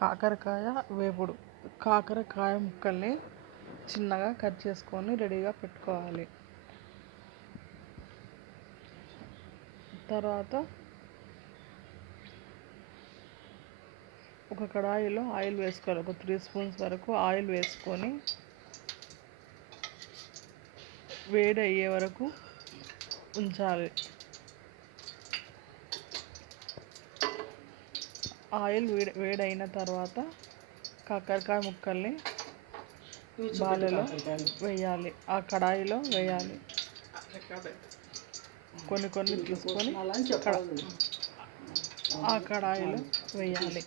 కాకరకాయ వేపుడు. కాకరకాయ ముక్కల్ని చిన్నగా కట్ చేసుకొని రెడీగా పెట్టుకోవాలి. తర్వాత ఒక కడాయిలో ఆయిల్ వేసుకోవాలి. ఒక 3 స్పూన్స్ వరకు ఆయిల్ వేసుకొని వేడి అయ్యే వరకు ఉంచాలి. ఆయిల్ వేడైన తర్వాత కాకరకాయ ముక్కల్ని బాలలో వేయాలి. ఆ కడాయిలో వేయాలి. కొన్ని తీసుకొని ఆ కడాయిలో వేయాలి.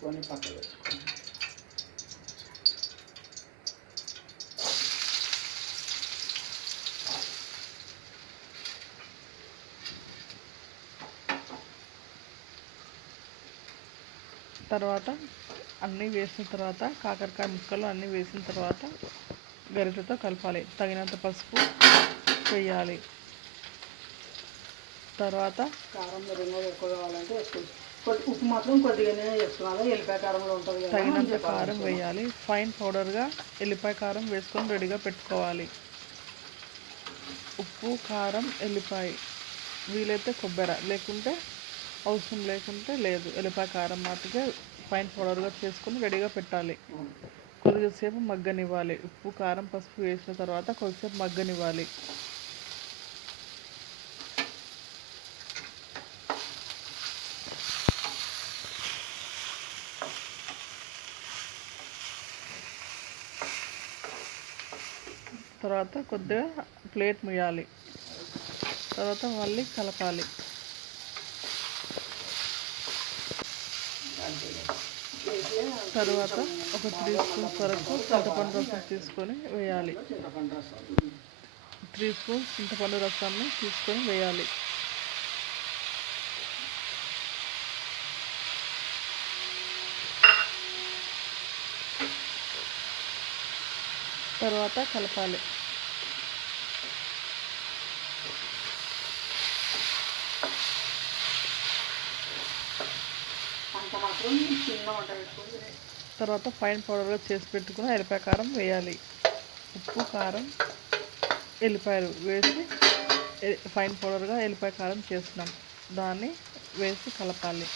తర్వాత అన్నీ వేసిన తర్వాత కాకరకాయ ముక్కలు అన్నీ వేసిన తర్వాత గరిటెతో కలపాలి. తగినంత పసుపు వేయాలి. తర్వాత ఉప్పు మాత్రం కొద్దిగానే వేసుకోవాలి. ఎల్లిపాయ కారంలో ఉంటుంది. తగినంత కారం వేయాలి. ఫైన్ పౌడర్గా ఎల్లిపాయ కారం వేసుకొని రెడీగా పెట్టుకోవాలి. ఉప్పు, కారం, ఎల్లిపాయ, వీలైతే కొబ్బరి, లేకుంటే అవసరం లేకుంటే లేదు. ఎల్లిపాయ కారం మాత్రమే ఫైన్ పౌడర్గా చేసుకొని రెడీగా పెట్టాలి. కొద్దిసేపు మగ్గనివ్వాలి. ఉప్పు, కారం, పసుపు వేసిన తర్వాత కొద్దిసేపు మగ్గనివ్వాలి. తర్వాత కొద్దిగా ప్లేట్ ముయ్యాలి. తర్వాత మళ్ళీ కలపాలి. తర్వాత ఒక 3 స్పూన్స్ వరకు చింతపండు రసం తీసుకొని వేయాలి. 3 స్పూన్స్ చింతపండు రసాన్ని తీసుకొని వేయాలి. తర్వాత కలపాలి. తర్వాత ఫైన్ పౌడర్గా చేసి పెట్టుకుని ఎల్లిపాయ కారం వేయాలి. ఉప్పు, కారం, ఎల్లిపాయలు వేసి ఫైన్ పౌడర్గా ఎల్లిపాయ కారం చేసినాం. దాన్ని వేసి కలపాలి.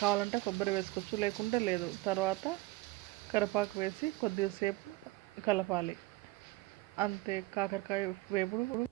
కావాలంటే కొబ్బరి వేసుకోవచ్చు, లేకుంటే లేదు. తర్వాత కరివేపాకు వేసి కొద్దిసేపు కలపాలి. అంతే, కాకరకాయ వేపుడు